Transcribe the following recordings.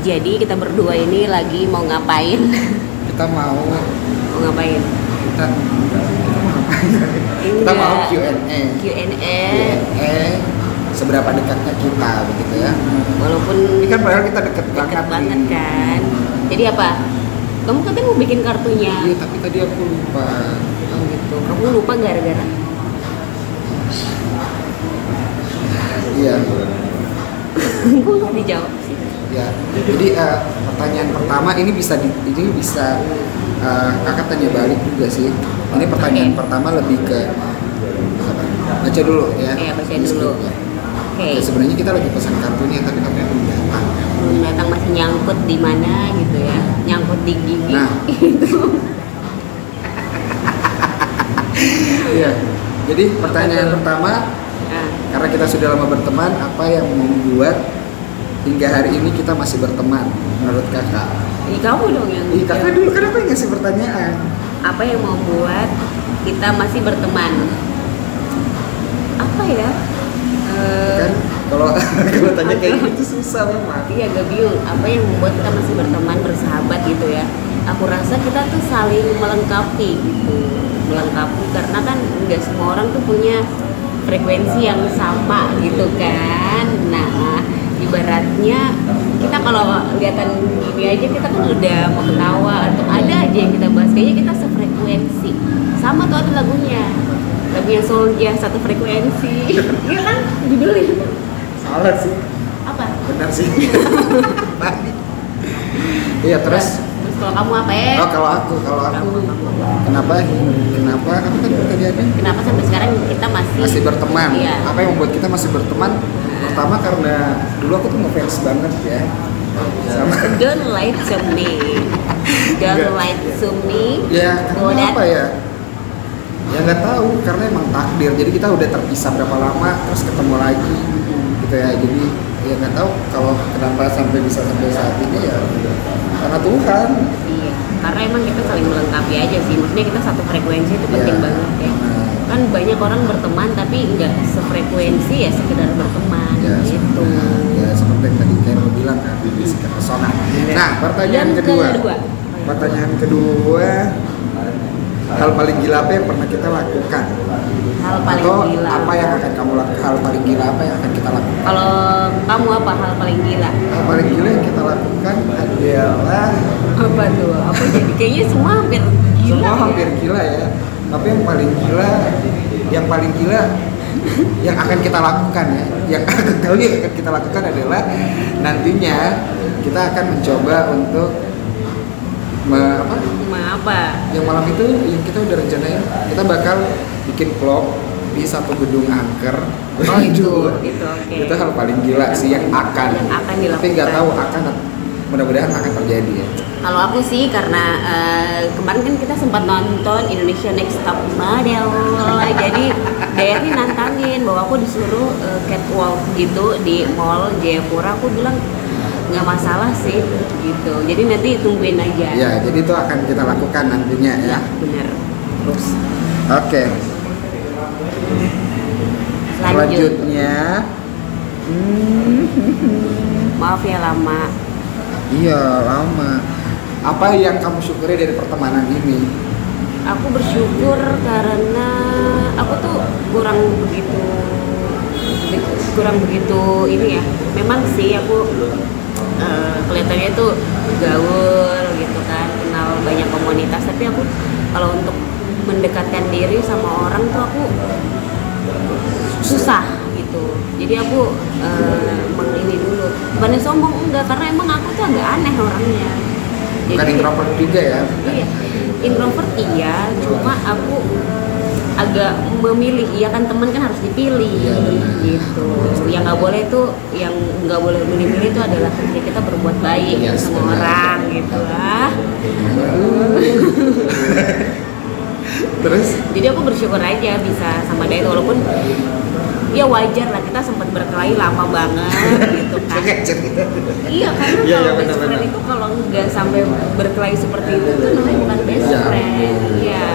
Jadi kita berdua ini lagi mau ngapain? Kita mau ngapain? kita mau ngapain? Kita mau Q&A. Q&A seberapa dekatnya kita begitu ya. Walaupun Ini kan padahal kita deket dekat banget nih. kan. Jadi apa? Kamu katanya mau bikin kartunya. Iya, tapi tadi aku lupa. Oh gitu. Kamu lupa gara-gara? Iya. Gue nggak dijawab sih. Ya. Jadi pertanyaan pertama ini bisa kakak tanya balik juga sih. Ini pertanyaan pertama lebih ke baca dulu ya. Iya, baca dulu. Oke. Sebenarnya kita lagi pesan kartunya tapi katanya belum datang. Belum datang, masih nyangkut di mana gitu ya? Nyangkut di gigi. Nah. Gitu. Iya. Jadi pertanyaan pertama, karena kita sudah lama berteman, apa yang membuat hingga hari ini kita masih berteman menurut kakak? Kamu dong yang. Kakak dulu, kenapa yang ngasih pertanyaan? Apa yang membuat kita masih berteman? Apa ya? Kan kalau tanya kayak gitu susah memang. Iya, agak bingung. Apa yang membuat kita masih berteman, bersahabat gitu ya? Aku rasa kita tuh saling melengkapi gitu, melengkapi karena kan nggak semua orang tuh punya frekuensi yang sama gitu kan. Nah, ibaratnya kita kalau kelihatan gini aja kita kan udah mau ketawa atau ada aja yang kita bahas, kayaknya kita sefrekuensi. Sama tuh ada lagunya Soulja, satu frekuensi. Iya kan judulnya. Salah sih. Apa? Benar sih. Iya, terus kalau kamu apa ya? Kalau aku kenapa kamu kan pertanyaannya? Kenapa sampai sekarang kita masih berteman? Iya. Apa yang membuat kita masih berteman? Pertama karena dulu aku tuh ngefans banget ya sama Don't lie to me. Don't lie to me. Ya, karena apa ya? Ya nggak tahu, karena emang takdir. Jadi kita udah terpisah berapa lama, terus ketemu lagi, gitu ya. Jadi ya nggak tahu kalau kenapa bisa sampai saat ini ya karena Tuhan. Iya, karena emang kita saling melengkapi aja sih. Maksudnya kita satu frekuensi itu penting banget ya. Kan banyak orang berteman tapi nggak sefrekuensi, ya sekedar berteman gitu. Ya seperti yang tadi kayak lo bilang kan, sikap pesona. Nah, pertanyaan kedua. Pertanyaan kedua, hal paling gila apa yang pernah kita lakukan? Hal paling gila. Apa yang akan kamu lakukan? Hal paling gila apa yang akan kita lakukan? Kalau kamu apa hal paling gila? Hal paling gila yang kita lakukan adalah apa tuh? Apa jadi kayaknya semua hampir gila. Semua hampir gila ya. Tapi yang paling gila yang akan kita lakukan ya. Yang akan kita lakukan adalah nantinya kita akan mencoba untuk apa? Yang malam itu yang kita udah rencanain, kita bakal bikin vlog di satu gedung angker. Oh itu oke. Itu hal paling gila sih yang akan dilakukan. Tapi nggak tahu mudah-mudahan akan terjadi ya. Kalau aku sih karena kemarin kan kita sempat nonton Indonesia Next Top Model. Jadi Dayani nantangin bahwa aku disuruh catwalk gitu di mall Jayapura. Aku bilang nggak masalah sih gitu. Jadi nanti tungguin aja. Ya, jadi itu akan kita lakukan nantinya ya. Bener. Terus, oke. Selanjutnya, maaf ya lama. Iya lama. Apa yang kamu syukuri dari pertemanan ini? Aku bersyukur karena aku tuh kurang begitu ini ya. Memang sih aku kelihatannya tuh gaul gitu kan, kenal banyak komunitas, tapi aku kalau untuk mendekatkan diri sama orang tuh aku susah gitu. Jadi aku ini dulu, bukannya sombong enggak, karena emang aku tuh agak aneh orangnya. Bukan introvert juga ya? Iya, introvert iya, cuma aku agak memilih, iya kan teman kan harus dipilih gitu. Yang nggak boleh tuh, yang nggak boleh milih-milih itu adalah ketika kita berbuat baik sama orang gitu lah. Terus? Jadi aku bersyukur aja bisa sama dia, walaupun ya wajar lah, kita sempat berkelahi lama banget gitu kan. Iya, karena kalau best friend itu kalau nggak sampai berkelahi seperti itu tuh namanya bukan best friend. Iya.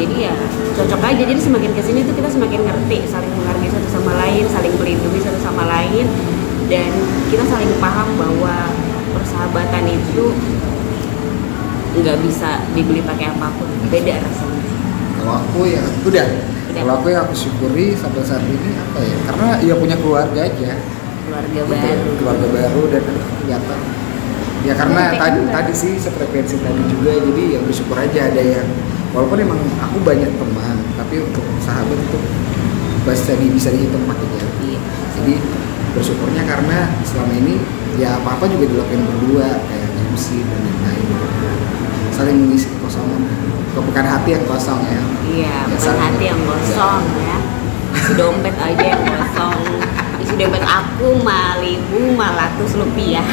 Jadi ya cocok aja. Jadi semakin kesini tuh kita semakin ngerti, saling menghargai satu sama lain, saling melindungi satu sama lain. dan kita saling paham bahwa persahabatan itu nggak bisa dibeli pakai apapun, beda rasanya. Kalau aku ya udah. Kalau aku yang aku syukuri sampai saat ini apa ya? Karena ya punya keluarga aja. Keluarga Gitu, baru. keluarga baru dan kelihatan. Ya karena tadi sih sefrekuensi tadi juga, jadi ya bersyukur aja ada yang walaupun emang aku banyak teman, tapi untuk sahabat itu bisa dihitung pakai jari. Iya. Jadi bersyukurnya karena selama ini ya apa-apa juga dilakukan berdua, kayak MC dan lain-lain. Saling mengisi kekosongan, bukan hati yang kosong ya. Iya, Ya, bukan hati yang kosong ya. Isi dompet aja yang kosong. Isi dompet aku Rp5.500.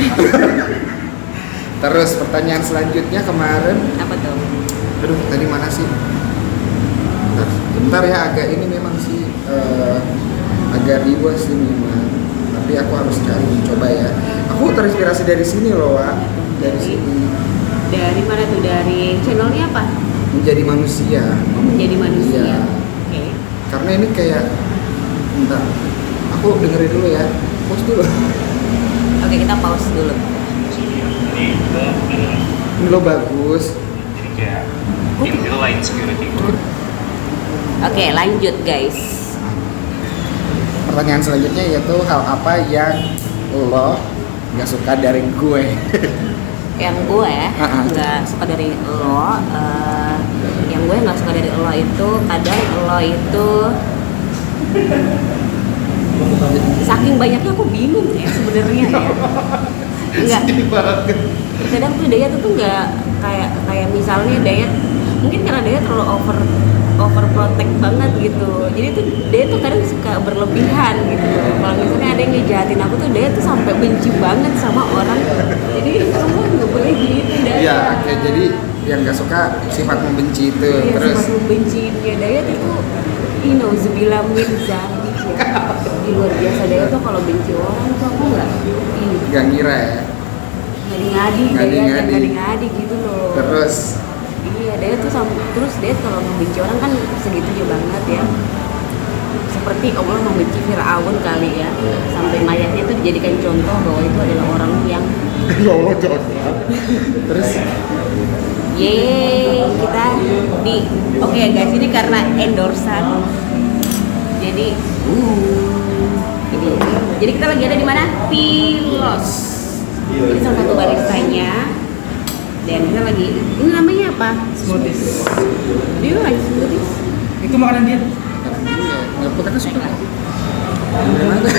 Terus pertanyaan selanjutnya kemarin, Apa tuh? aduh tadi mana sih? Bentar ya, agak ini memang sih agak riwah sih memang. Tapi aku harus cari, coba ya. Aku terinspirasi dari sini loh, Wak. Dari sini. Dari mana tuh? Dari channelnya apa? Menjadi manusia. Oh, menjadi manusia. Iya. Oke. Karena ini kayak, bentar, aku dengerin dulu ya. Pause dulu. Oke, kita pause dulu. Ini lo bagus. Ini line security. Oke, lanjut guys. Pertanyaan selanjutnya yaitu hal apa yang lo nggak suka dari gue? Yang gue Ha-ha. nggak suka dari lo, yang gue nggak suka dari lo itu kadang lo itu saking banyaknya aku bingung ya sebenarnya ya. Enggak. Kadang tuh Dayat tuh nggak kayak misalnya Dayat mungkin karena Dayat terlalu overprotect banget gitu. Jadi tuh Dayat tuh kadang suka berlebihan gitu. Kalau misalnya ada yang ngejahatin aku tuh Dayat tuh sampai benci banget sama orang. Jadi kamu nggak boleh gitu Dayat. Iya, oke, jadi yang nggak suka sifat membenci itu. Iya, Terus sifat membenci ya Dayat itu nauzubillah min zalik ya. Di luar biasa Dayat tuh kalau benci orang tuh aku nggak nggak ngira ya. ngadi-ngadi Dayat, ngadi-ngadi gitu loh. Terus Iya, Dayat tuh terus Dayat kalau membenci orang kan segitunya banget ya. Seperti Allah membenci Fir'aun kali ya. Sampai mayatnya itu dijadikan contoh bahwa itu adalah orang yang ya Allah jangan. Terus yeay, kita di oke guys, ini karena endorsan. Jadi jadi kita lagi ada di mana? Pilos. Ini salah satu baristanya. Dan kita lagi, ini namanya apa? Smoothies. Do you like smoothies? Itu makanan dia. nggak pernah kan suka. Gimana tuh?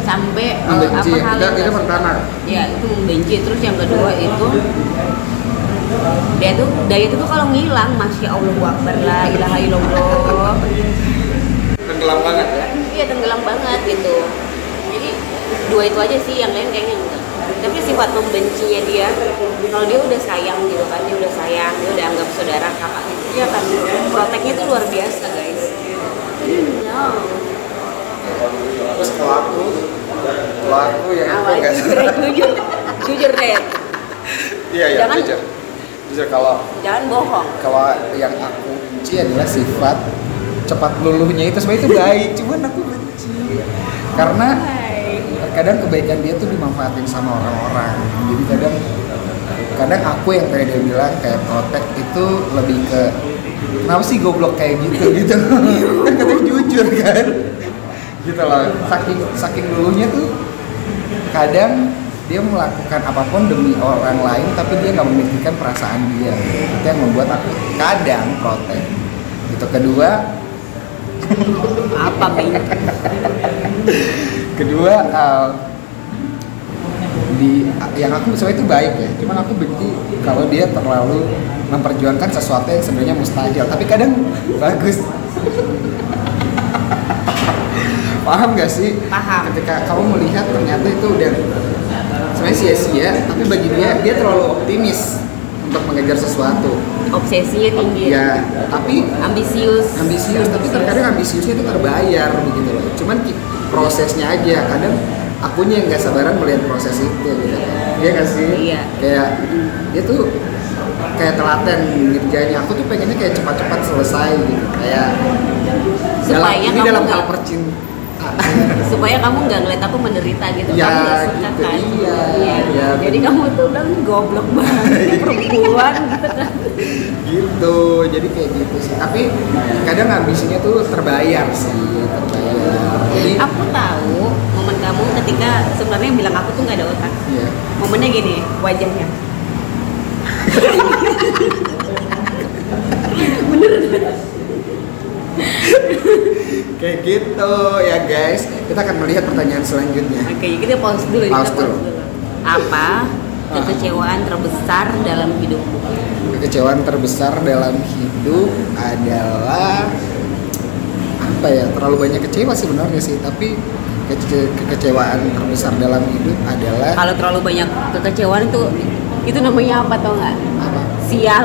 Sampai Membenci. apa hal yang Itu nggak pertama. suka. Ya, itu membenci. Terus yang kedua itu dia itu kalau ngilang, Masya Allah Akbar, la ilaha illallah. Tenggelam banget ya. Iya, tenggelam banget gitu. Jadi dua itu aja sih, yang lain kayaknya enggak. Tapi sifat membencinya dia, kalau dia udah sayang gitu kan, dia udah sayang, dia udah anggap saudara kakak gitu, dia akan proteknya tuh luar biasa guys. No. Terus kalau aku yang aku Awalnya jujur deh. Iya ya, Jangan- jujur kalau Jangan bohong. yang aku benci adalah sifat cepat luluhnya itu. Sebenarnya itu baik, cuman aku benci karena kadang kebaikan dia tuh dimanfaatin sama orang-orang. Jadi kadang aku yang kayak dia bilang kayak protek itu lebih ke kenapa sih goblok kayak gitu kan katanya jujur kan gitu loh. Saking dulunya tuh kadang dia melakukan apapun demi orang lain tapi dia nggak memikirkan perasaan dia. Itu yang membuat aku kadang protek. Itu Apa Bing? kedua yang aku sebenarnya itu baik ya, cuman aku benci kalau dia terlalu memperjuangkan sesuatu yang sebenarnya mustahil tapi kadang bagus. Paham gak sih? Paham. Ketika kamu melihat ternyata itu udah sebenarnya sia-sia tapi bagi dia terlalu optimis untuk mengejar sesuatu Obsesinya tinggi. ya, tapi Ambisius. tapi terkadang ambisiusnya itu terbayar begitu loh. Cuman prosesnya aja kadang akunya yang nggak sabaran melihat proses itu gitu. Iya nggak sih? Iya. Kayak dia tuh kayak telaten ngerjainnya. Aku tuh pengennya kayak cepat-cepat selesai gitu. Kayak Supaya kamu dalam hal nggak- supaya kamu nggak ngeliat aku menderita gitu. Ya, Kamu nggak suka gitu, kan? iya. Ya, Jadi kamu tuh bilang goblok banget perempuan gitu kan. gitu, jadi kayak gitu sih. Tapi kadang ambisinya tuh terbayar sih, terbayar. Jadi Aku tahu momen kamu ketika sebenarnya bilang aku tuh nggak ada otak. ya, Momennya gini, wajahnya. kayak gitu ya guys. Kita akan melihat pertanyaan selanjutnya. Oke, kita pause dulu. Pause kita dulu. Apa kekecewaan terbesar dalam hidupmu? Kekecewaan terbesar dalam hidup adalah apa ya? Terlalu banyak kecewa sih sebenarnya sih, tapi kekecewaan terbesar dalam hidup adalah Kalau terlalu banyak kekecewaan itu namanya apa tau nggak? apa? Sial.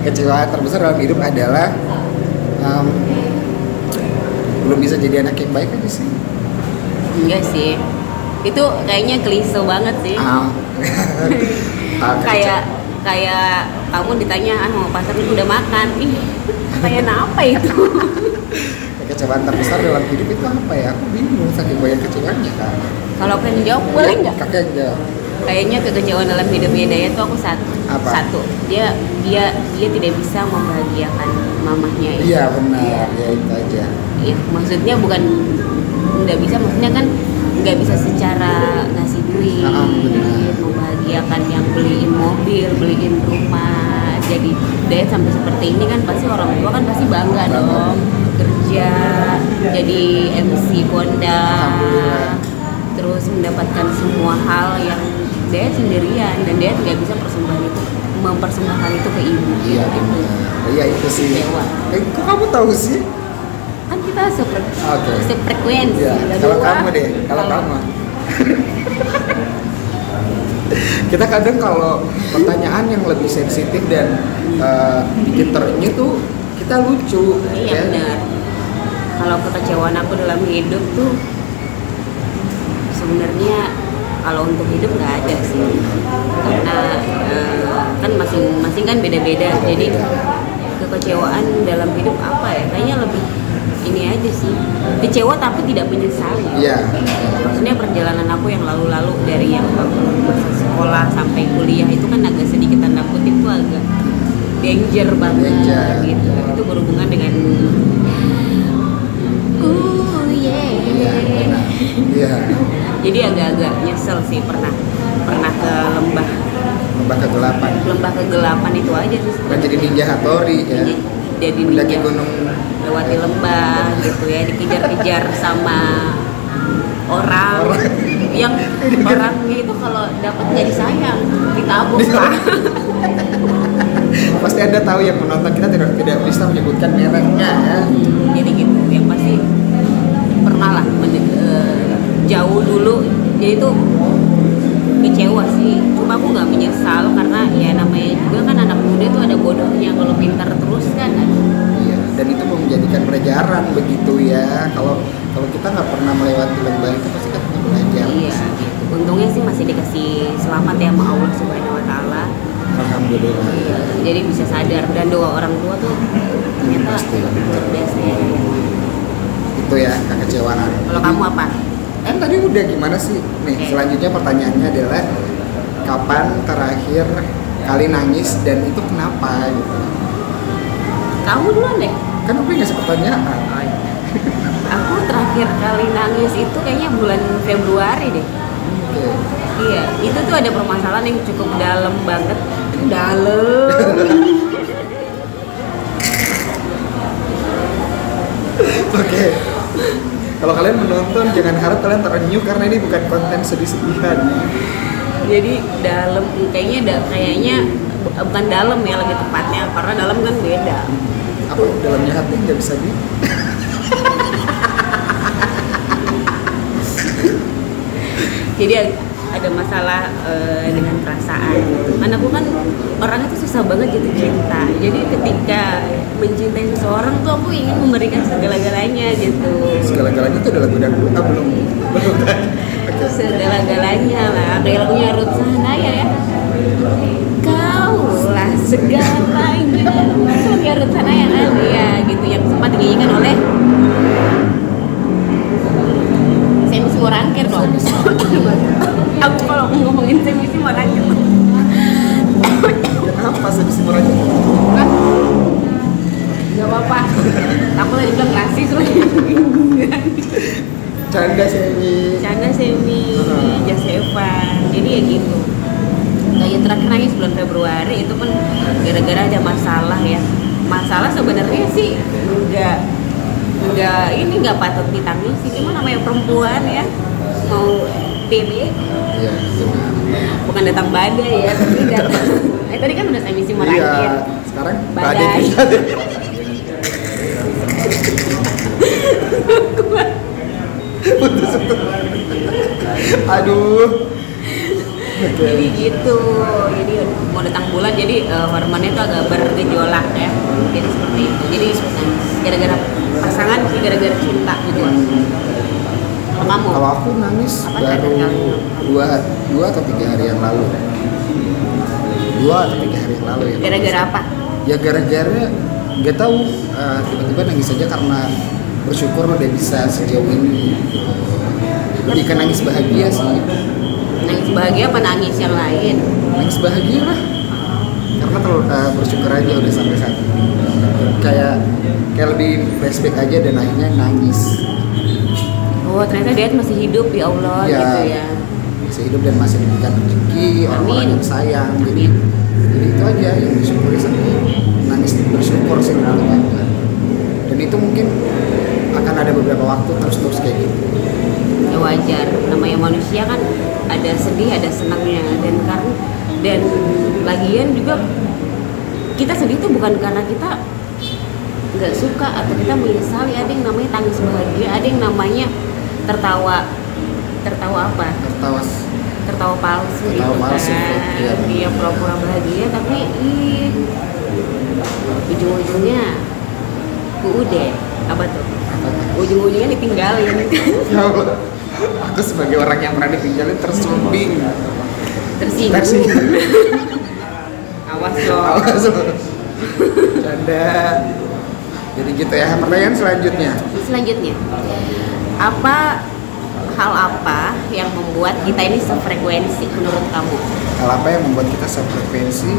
Kekecewaan terbesar dalam hidup adalah belum bisa jadi anak yang baik aja sih. Enggak sih. Itu kayaknya klise banget sih. Kayak kamu ditanya mau pasar itu udah makan. Ih, kayak apa itu? Kekecewaan terbesar dalam hidup itu apa ya? Aku bingung saking banyak kecewanya kan. Kalau kalian jawab boleh nggak? Kakek jawab. Kayaknya kekecewaan dalam hidupnya Daya tuh aku Apa? satu. Dia tidak bisa membahagiakan mamahnya. Iya benar, ya itu aja. Iya, maksudnya bukan nggak bisa, maksudnya kan nggak bisa secara ngasih duit, Benar. membahagiakan yang beliin mobil, beliin rumah. Jadi Dayat sampai seperti ini kan pasti orang tua kan pasti bangga dong, kerja jadi MC kondang, terus mendapatkan semua hal yang Dayat sendirian, dan Dayat nggak bisa mempersembahkan itu ke ibu. Iya benar. Iya itu sih. Kecewa. Kok kamu tahu sih? Kan kita Oke. sefrekuensi. Iya. Kalau kamu deh, kalau kamu. Kita kadang kalau pertanyaan yang lebih sensitif dan bikin terenyuh tuh kita lucu. Iya ya. benar. Kalau kekecewaan aku dalam hidup tuh sebenarnya kalau untuk hidup nggak ada sih, karena kan masing-masing kan beda-beda. Jadi kekecewaan dalam hidup apa ya? Kayaknya lebih ini aja sih, kecewa tapi tidak menyesali. Iya. Maksudnya perjalanan aku yang lalu-lalu dari yang aku masa sekolah sampai kuliah itu kan agak sedikit tanda kutip tuh agak danger banget. Danger. Gitu. Itu berhubungan dengan Iya benar. Iya. jadi agak-agak nyesel sih, pernah ke lembah kegelapan itu aja sih. Kan jadi ninja Hattori ya. Jadi Mendaki ninja, gunung. lewati lembah gitu ya, dikejar-kejar sama orang yang orangnya itu kalau dapat jadi sayang ditabuk lah. Pasti Anda tahu yang menonton kita tidak bisa menyebutkan mereknya ya. Jadi gitu, yang pasti pernah lah jauh dulu, jadi tuh kecewa sih. Cuma aku nggak menyesal karena ya namanya juga kan anak muda tuh ada bodohnya, kalau pintar terus kan. Iya, dan itu menjadikan pelajaran begitu ya. Kalau kita nggak pernah melewati lembah itu pasti kita nggak belajar. Iya gitu. Untungnya sih masih dikasih selamat ya sama Allah Subhanahu Wa Taala. Alhamdulillah. Iya, jadi bisa sadar, dan doa orang tua tuh ternyata Pasti. cerdas ya. Itu ya kekecewaan. Kalau kamu apa? Kan tadi udah gimana sih? Nih, Oke. selanjutnya pertanyaannya adalah kapan terakhir kali nangis dan itu kenapa gitu. Kamu duluan deh. Kan udah ngasih pertanyaan. Aku terakhir kali nangis itu kayaknya bulan Februari deh. Oke. Iya, itu tuh ada permasalahan yang cukup dalam banget. Dalam. Oke. Kalau kalian menonton jangan harap kalian terenyuh karena ini bukan konten sedih-sedihan. Jadi dalam kayaknya bukan dalam ya, lebih tepatnya, karena dalam kan beda. Apa dalamnya hati nggak bisa di? Jadi ada masalah dengan perasaan. Karena aku kan orangnya tuh susah banget jatuh cinta. Jadi ketika mencintai seseorang tuh aku ingin memberikan segala-galanya gitu. Segala-galanya itu adalah gudang belum. Oke. Segala-galanya lah, kayak lagunya Ruth Sahanaya ya. Kaulah segalanya. Itu lagunya Ruth Sahanaya kan? Iya gitu. Selamat dinyanyikan oleh Semisi Morangkir dong. Aku kalau ngomongin Semisi Morangkir Kenapa saya bisa merajut? kan nggak apa-apa. Aku tadi bilang rasis lagi. Canda Semi. Canda Semi, Jas Evan. Jadi ya gitu. Kayak terakhir nangis bulan Februari itu pun gara-gara ada masalah ya. Masalah sebenarnya sih nggak patut ditangisi. Cuma namanya perempuan ya mau PB Iya, bukan datang badai ya, tapi datang. Tadi kan udah Semisi Morangkir. iya. Sekarang Badai. Putus. Aduh. Jadi gitu, jadi mau datang bulan, jadi hormonnya tuh agak bergejolak ya. Jadi seperti itu. Jadi gara-gara pasangan sih, gara-gara cinta gitu. Kalau kamu? Kalau aku nangis Apa baru catatan dua atau 3 hari yang lalu. 2 atau 3 hari yang lalu ya. Gara-gara apa? Ya gara-gara nggak tahu tiba-tiba nangis aja karena bersyukur udah bisa sejauh ini. Lebih ke nangis bahagia sih. Nangis bahagia apa nangis yang lain? Nangis bahagia lah. Karena terlalu bersyukur aja udah sampai saat ini. Kayak lebih flashback aja dan akhirnya nangis. Oh ternyata dia masih hidup ya Allah Ya, gitu ya. masih hidup dan masih diberikan rezeki orang-orang Amin. yang sayang. Jadi itu aja yang disyukuri sama nangis bersyukur sih lebih banyak. Dan itu mungkin akan ada beberapa waktu terus kayak gitu. Ya wajar, namanya manusia kan ada sedih ada senangnya dan lagian juga kita sedih tuh bukan karena kita nggak suka atau kita menyesali. Ada yang namanya tangis bahagia, ada yang namanya tertawa apa? Tertawa palsu gitu palsu, kan. iya. Dia pura-pura bahagia tapi ujung-ujungnya udah apa tuh? Ujung-ujungnya ditinggalin. Ya Allah, aku sebagai orang yang pernah ditinggalin tersumbing. Tersinggung. Awas loh. Awas loh. Canda. Jadi gitu ya. Pertanyaan selanjutnya. Selanjutnya, hal apa yang membuat kita ini sefrekuensi menurut kamu? Hal apa yang membuat kita sefrekuensi?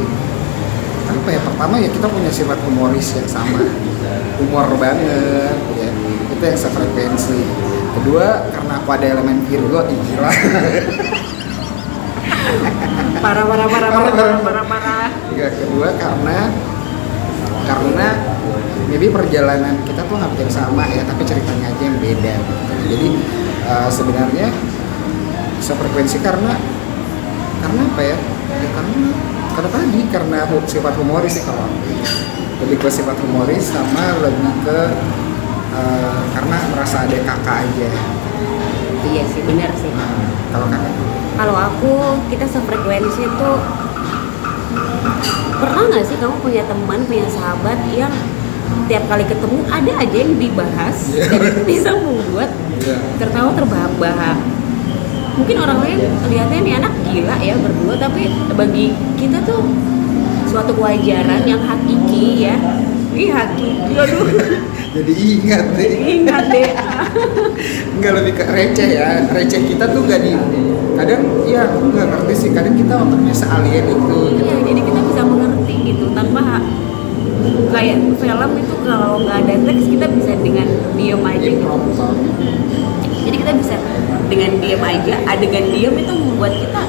Apa ya? Pertama ya kita punya sifat humoris yang sama. Humor banget ya. Itu yang sefrekuensi. Kedua, karena aku ada elemen Virgo, gila. Parah. Ya, kedua karena maybe perjalanan kita tuh hampir sama ya, tapi ceritanya aja yang beda gitu. Jadi sebenarnya sefrekuensi karena apa ya? Ya karena sifat humoris sih kalau aku. Lebih ke sifat humoris sama lebih ke karena merasa ada kakak aja. Iya sih, benar sih. Kalau kakak? Kalau aku, kita sefrekuensi itu pernah nggak sih kamu punya teman, punya sahabat yang tiap kali ketemu ada aja yang dibahas dan itu bisa membuat tertawa terbahak-bahak. Mungkin orang lain lihatnya nih anak gila ya berdua, tapi bagi kita tuh suatu kewajaran yang hakiki ya. Hakiki, aduh. Jadi ingat deh. Nggak, lebih ke receh ya. Receh kita tuh nggak kadang ya aku nggak ngerti sih, kadang kita otaknya se-alien itu gitu. Iya, jadi kita bisa mengerti gitu tanpa kayak film itu kalau nggak ada teks kita bisa dengan diam aja gitu. Jadi kita bisa dengan diam aja, adegan diam itu membuat kita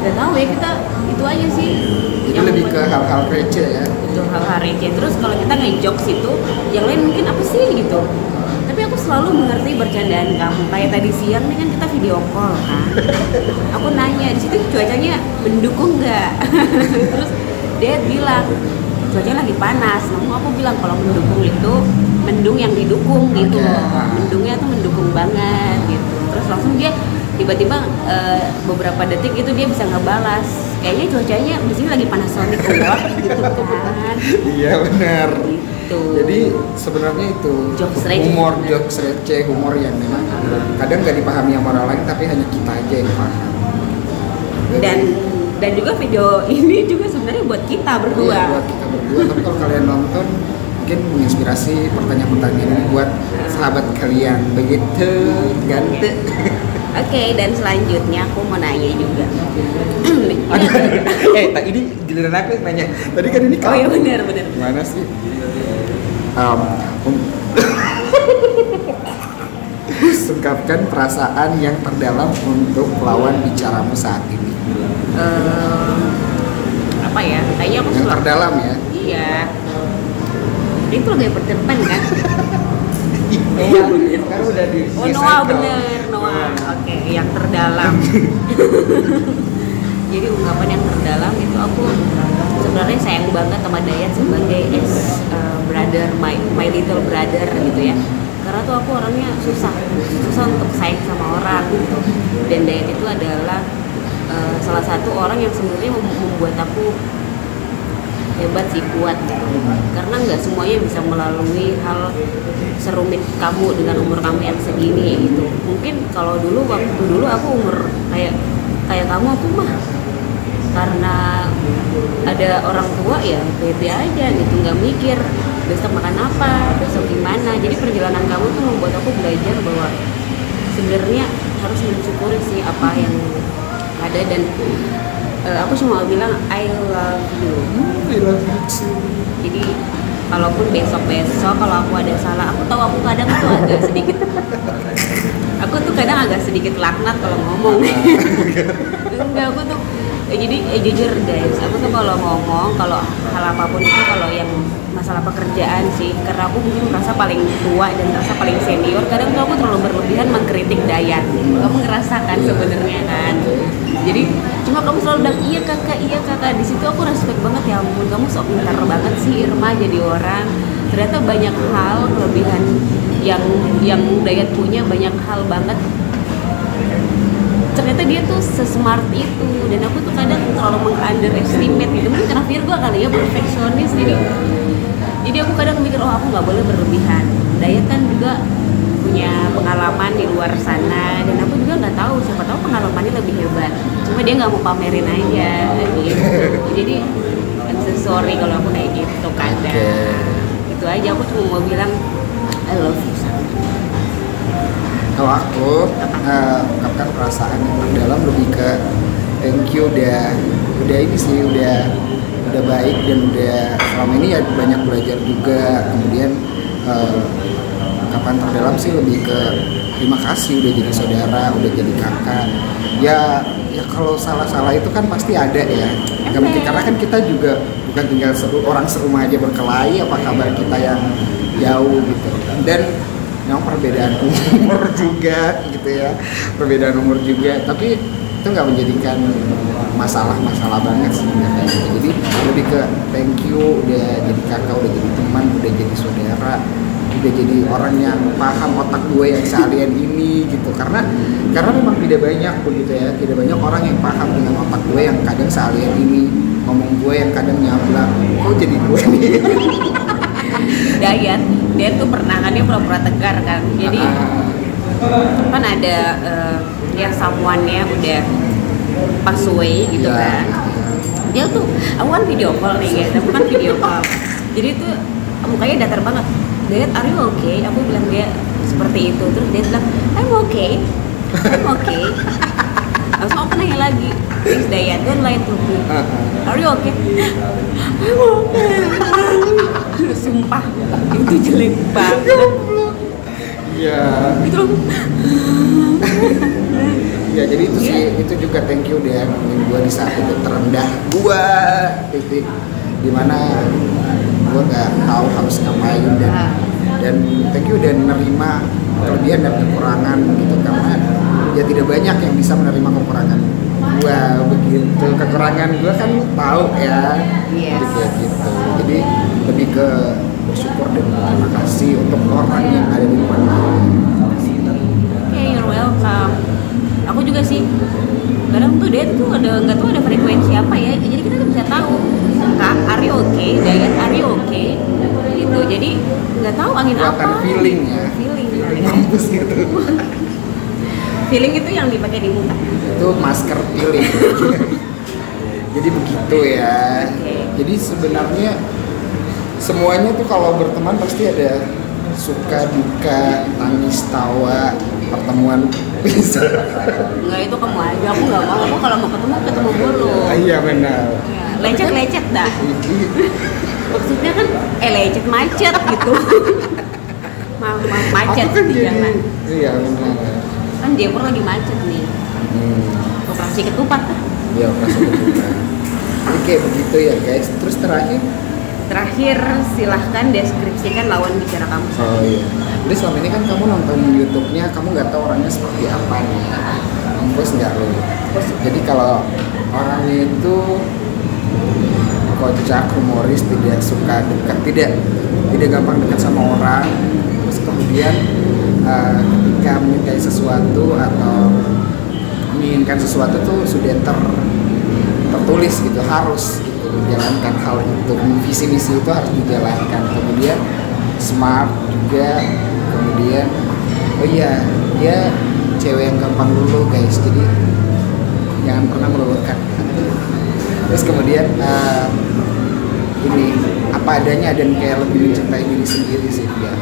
nggak tahu ya, kita itu aja sih. Jadi lebih ke hal-hal receh ya. Itu hal-hal receh. Terus kalau kita nge-jokes itu, yang lain mungkin apa sih gitu. Tapi aku selalu mengerti bercandaan kamu. Kayak tadi siang nih kan kita video call kan. Aku nanya di situ cuacanya mendukung nggak? Terus dia bilang cuacanya lagi panas. Namun aku bilang kalau mendukung itu mendung yang didukung gitu loh. Mendungnya tuh mendukung banget gitu. Terus langsung dia tiba-tiba beberapa detik itu dia bisa ngebalas. Kayaknya cuacanya di sini lagi panas banget gitu kan. Iya benar. Gitu. Jadi sebenarnya itu Jokes receh. jokes receh, humor yang memang kadang nggak dipahami sama orang lain, tapi hanya kita aja yang paham. Dan juga video ini juga sebenarnya buat kita berdua. Iya, buat kita berdua. Tapi kalau kalian nonton mungkin menginspirasi pertanyaan-pertanyaan ini buat sahabat kalian begitu ganteng. Oke, dan selanjutnya aku mau nanya juga. Ini giliran aku yang nanya. Tadi kan ini Oh iya benar. Gimana sih? Ungkapkan perasaan yang terdalam untuk lawan bicaramu saat ini. Apa ya? Kayaknya aku Yang selalu. terdalam ya. Iya. Itu lagi berdepan kan? Iya, kan udah di Oh Noah bener, Noah. Oke, yang terdalam. Jadi ungkapan yang terdalam itu aku sebenarnya sayang banget sama Dayat sebagai brother, my little brother gitu ya. Karena tuh aku orangnya susah untuk sayang sama orang gitu. Dan Dayat itu adalah salah satu orang yang sebenarnya membuat aku hebat sih, kuat gitu. Karena nggak semuanya bisa melalui hal serumit kamu dengan umur kamu yang segini gitu. Mungkin kalau waktu dulu aku umur kayak kamu, aku mah karena ada orang tua ya pede aja gitu, nggak mikir besok makan apa, besok gimana. Jadi perjalanan kamu tuh membuat aku belajar bahwa sebenarnya harus mensyukuri sih apa yang ada. Dan aku cuma bilang I love you. I love you too. Jadi kalaupun besok kalau aku ada salah, aku tahu aku kadang tuh agak sedikit sedikit laknat kalau ngomong. Enggak, aku tuh jadi jujur guys, aku tuh kalau ngomong, kalau hal apapun itu, kalau yang masalah pekerjaan sih, karena aku mungkin merasa paling tua dan merasa paling senior, kadang tuh aku terlalu berlebihan mengkritik Dayat. Kamu ngerasakan sebenarnya kan? Jadi cuma kamu selalu bilang iya kakak. Di situ aku respect banget, ya ampun kamu sok pintar banget sih Irma jadi orang. Ternyata banyak hal kelebihan yang Dayat punya, banyak hal banget. Ternyata dia tuh sesmart itu, dan aku tuh kadang terlalu meng-underestimate gitu. Mungkin karena Virgo kali ya, perfeksionis. Jadi aku kadang mikir aku nggak boleh berlebihan. Dayat kan juga punya pengalaman di luar sana, dan aku juga nggak tahu, siapa tahu pengalamannya lebih hebat. Cuma dia nggak mau pamerin aja gitu. Jadi I'm so sorry kalau aku kayak gitu kadang. Itu aja, aku cuma mau bilang I love you. Kalau aku ungkapkan perasaan yang terdalam lebih ke thank you, udah ini sih, udah baik, dan udah selama ini ya banyak belajar juga. Kemudian ungkapan terdalam sih lebih ke terima kasih udah jadi saudara, udah jadi kakak. Ya kalau salah itu kan pasti ada ya. Gak mungkin, karena kan kita juga bukan tinggal orang serumah aja berkelahi, apa kabar kita yang jauh gitu. Dan yang perbedaan umur juga gitu ya, tapi itu nggak menjadikan masalah banget sih kayak gitu. Jadi lebih ke thank you udah jadi kakak, udah jadi teman, udah jadi saudara, udah jadi orang yang paham otak gue yang sealian ini gitu. Karena memang tidak banyak begitu ya, tidak banyak orang yang paham dengan otak gue yang kadang sealian ini, ngomong gue yang kadang nyablak, kok jadi gue nih. Dayat, dia tuh pernah kan, dia pura-pura tegar kan. Jadi kan ada yang someone-nya udah pass away gitu kan. Dia tuh, aku kan video call nih guys, aku kan video call. Jadi tuh mukanya datar banget. Dayat, are you okay? Aku bilang dia seperti itu. Terus dia bilang, I'm okay. Langsung aku nanya lagi, please Dayat, don't lie to me. Are you okay? I'm okay. Sumpah, itu jelek banget. Iya. Itu loh. Ya jadi itu sih, itu juga thank you deh nemenin gue di saat itu terendah gue, titik dimana gue nggak tahu harus ngapain, dan thank you udah menerima kelebihan dan kekurangan gitu, karena ya tidak banyak yang bisa menerima kekurangan gue begitu. Kekurangan gue kan tahu ya, gitu. Jadi lebih ke bersyukur dan terima kasih untuk orang yang ada di depan gue. You're welcome. Aku juga sih, kadang tuh dia tuh nggak tahu ada frekuensi apa ya, jadi kita tuh bisa tahu Kak, are you okay? Dayat, are you okay? Gitu, jadi nggak tahu angin apa. Feeling ya. Feeling Mampus gitu. Feeling itu yang dipakai di muka. Itu masker feeling. Jadi begitu ya. Okay. Jadi sebenarnya semuanya tuh kalau berteman pasti ada suka, duka, tangis, tawa, pertemuan bisa. Enggak, itu kamu aja, aku nggak mau. Aku kalau mau ketemu dulu. Iya benar. Ya, lecet dah. Maksudnya kan lecet macet gitu. Macet Aku kan di jadi, jalan. iya benar. Kan Jepur lagi macet nih. Operasi ketupat kan? Iya operasi ketupat. Jadi kayak begitu ya guys. Terus Terakhir silahkan deskripsikan lawan bicara kamu. oh iya. Jadi selama ini kan kamu nonton YouTube-nya, kamu nggak tahu orangnya seperti apa nih. Mampus nggak lo? Jadi kalau orangnya itu kocak, humoris, tidak suka dekat, tidak gampang dekat sama orang. Terus kemudian ketika memintai sesuatu atau menginginkan sesuatu tuh sudah tertulis gitu, harus gitu, menjalankan hal itu, visi misi itu harus dijalankan. Kemudian smart juga, kemudian oh iya dia cewek yang gampang luluh guys, jadi jangan pernah meluluhkan. Terus kemudian ini apa adanya dan kayak lebih mencintai diri sendiri sih dia.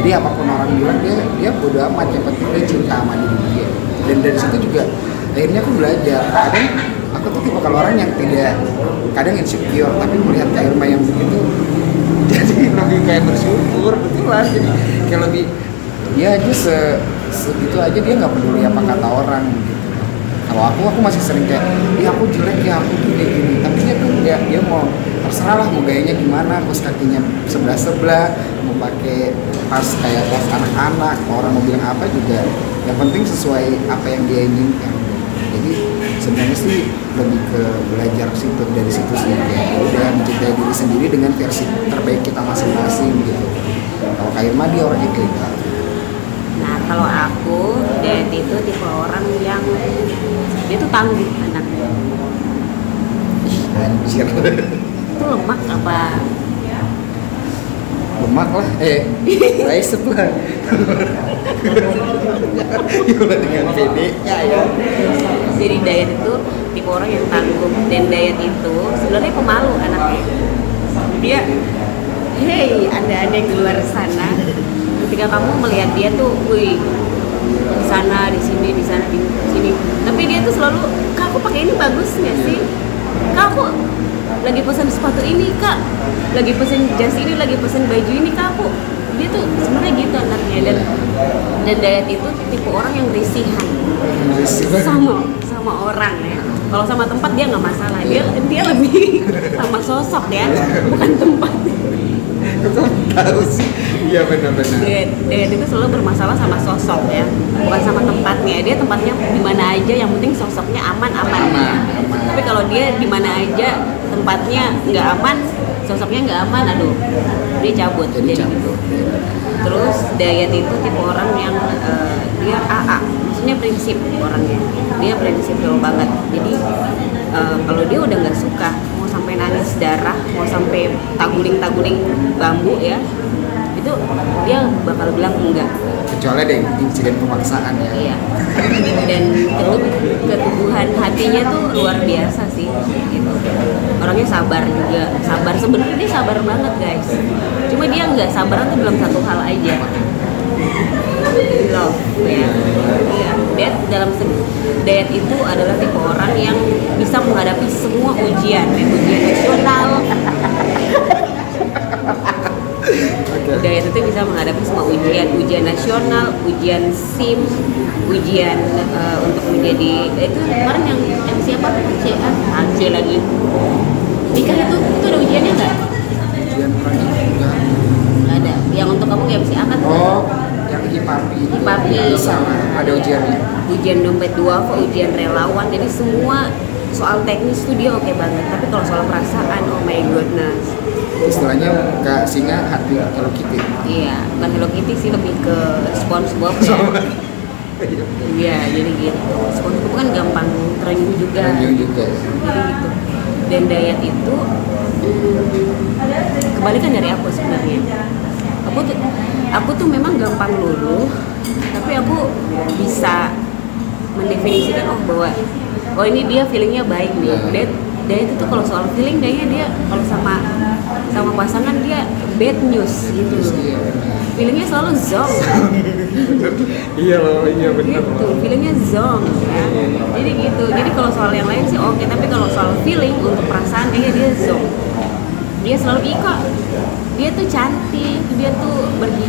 Jadi apapun orang bilang dia bodo amat, yang penting dia cinta sama diri dia. Dan dari situ juga akhirnya aku belajar. Kadang aku tuh tipe kalau orang yang tidak, kadang insecure, tapi melihat Kak Irma yang begitu jadi lebih kayak bersyukur, betul lah. Jadi kayak lebih dia aja segitu aja, dia nggak peduli apa kata orang gitu. Kalau aku masih sering kayak, ya aku jelek ya, aku gini, tapi dia tuh dia mau terserah lah mau gayanya gimana, kaos kakinya sebelah mau pakai pas kayak tas anak-anak, mau orang mau bilang apa juga, yang penting sesuai apa yang dia inginkan. Jadi sebenarnya sih lebih ke belajar situ, dari situ sih kayak udah mencintai diri sendiri dengan versi terbaik kita masing-masing gitu. Kalau Kak Irma dia orangnya kayak gitu. Nah kalau aku dan itu tipe orang yang dia tuh tangguh anaknya. Anjir. Itu lemak apa? Lemak lah, riset lah. Gimana dengan PD-nya ya? Jadi Dayat itu tipe orang yang tangguh, dan Dayat itu sebenarnya pemalu anaknya. Dia, hey anda di luar sana, ketika kamu melihat dia tuh, wih di sana, di sini, di sana, di sini. Tapi dia tuh selalu, Kak aku pakai ini bagus nggak sih? Kak aku lagi pesen sepatu ini, Kak lagi pesen jas ini, lagi pesen baju ini, Kak aku. Dia tuh sebenarnya gitu anaknya, dan Dayat itu tipe orang yang risihan sama orang ya. Kalau sama tempat dia nggak masalah, dia lebih sama sosok ya, bukan tempat. Tahu sih, iya benar-benar. Dayat itu selalu bermasalah sama sosok ya, bukan sama tempatnya. Dia tempatnya di mana aja, yang penting sosoknya aman. Tapi kalau dia di mana aja tempatnya nggak aman, sosoknya nggak aman, aduh dia cabut. Terus Dayat itu tipe orang yang dia AA, maksudnya prinsip orangnya. Dia prinsipil banget. Jadi kalau dia udah nggak suka, mau sampai nangis darah, mau sampai taguling bambu ya, itu dia bakal bilang enggak. Kecuali ada insiden pemaksaan ya. Iya. Dan ketubuhan hatinya tuh luar biasa sih gitu. Orangnya sabar juga, sebenarnya dia sabar banget guys. Cuma dia nggak sabaran tuh dalam satu hal aja, love ya. Iya. Dayat itu adalah tipe orang yang bisa menghadapi semua ujian nasional. Dayat itu bisa menghadapi semua ujian nasional, ujian SIM, ujian untuk menjadi itu kemarin yang siapa? C lagi. Nikah itu ada ujiannya nggak? Ujian pernikahan Nggak ada. Yang untuk kamu kayak MC akad? oh yang IPAPI sama ada ujiannya, ujian dompet duafa, ujian relawan. Jadi semua soal teknis tuh dia oke banget. Tapi kalau soal perasaan, oh my goodness. istilahnya Kak Singa hati Hello Kitty. Iya, bukan Hello Kitty sih, lebih ke SpongeBob ya. Iya, jadi gitu. SpongeBob kan gampang terenyuh juga. Jadi gitu. Dan Dayat itu kebalikan dari aku sebenarnya. Aku tuh memang gampang luluh, tapi aku bisa mendefinisikan bahwa ini dia feelingnya baik nih. Daya itu tuh kalau soal feeling dia kalau sama pasangan dia bad news gitu. Iya, Feelingnya selalu zong. iya loh, iya benar. Gitu, feelingnya zong ya. Jadi gitu. Jadi kalau soal yang lain sih oke, tapi kalau soal feeling untuk perasaan dia zong. Dia selalu Ika. Dia tuh cantik, dia tuh peti,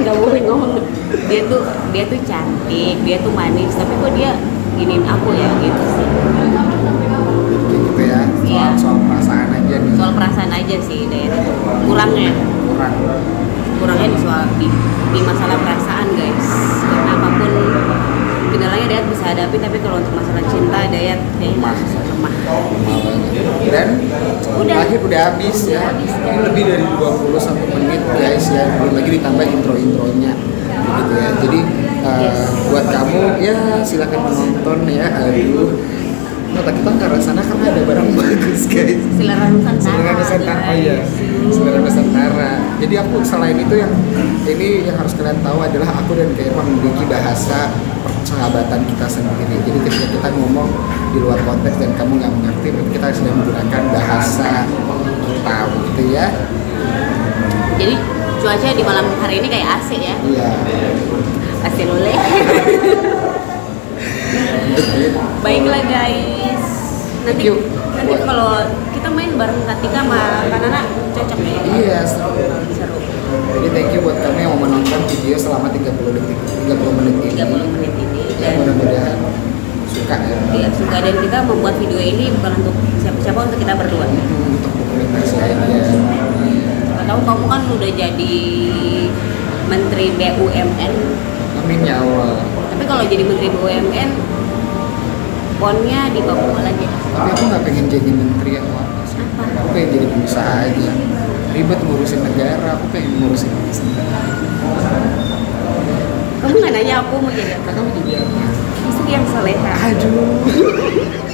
nggak boleh ngomong. Dia tuh cantik, dia tuh manis, tapi kok dia giniin aku ya gitu sih. Gitu ya. Iya. Soal perasaan aja nih. Soal perasaan aja sih Dayat itu kurangnya di masalah perasaan guys, karena apapun kendalanya Dayat bisa hadapi, tapi kalau untuk masalah cinta Dayat kayaknya lemah. Dan Udah. akhir udah habis ya. Ini lebih dari 21 menit guys ya, belum lagi ditambah intro-intronya gitu ya. Jadi buat kamu ya silakan menonton ya. Aduh, kata kita ke arah sana karena ada barang bagus guys. Selera Nusantara. Oh iya, Selera Nusantara. Jadi aku selain itu yang harus kalian tahu adalah aku dan Kak Irfan memiliki bahasa persahabatan kita sendiri. Jadi ketika kita ngomong di luar konteks dan kamu nggak mengerti, berarti kita sedang menggunakan bahasa kita gitu ya. Jadi cuaca di malam hari ini kayak AC ya. Iya. AC loleh. Baiklah guys. Thank you. Nanti kalau kita main bareng Katika sama Kanana cocok ya. Iya, seru. Jadi thank you buat kamu yang mau menonton video selama 30 menit ini. 30 menit ini. Ya, Dan mudah-mudahan suka ya. iya, suka, dan kita membuat video ini bukan untuk siapa-siapa, untuk kita berdua. Untuk dokumentasi aja. Tahu kamu kan udah jadi Menteri BUMN. Amin ya Allah. Tapi kalau jadi Menteri BUMN, ponnya di bawah lagi. Tapi aku nggak pengen jadi menteri atau apa sih. Apa? Aku pengen jadi pengusaha aja. Ribet ngurusin negara, aku pengen ngurusin bisnis. Kamu nggak nanya aku mau jadi apa? Kamu jadi apa? Istri yang soleha. Aduh.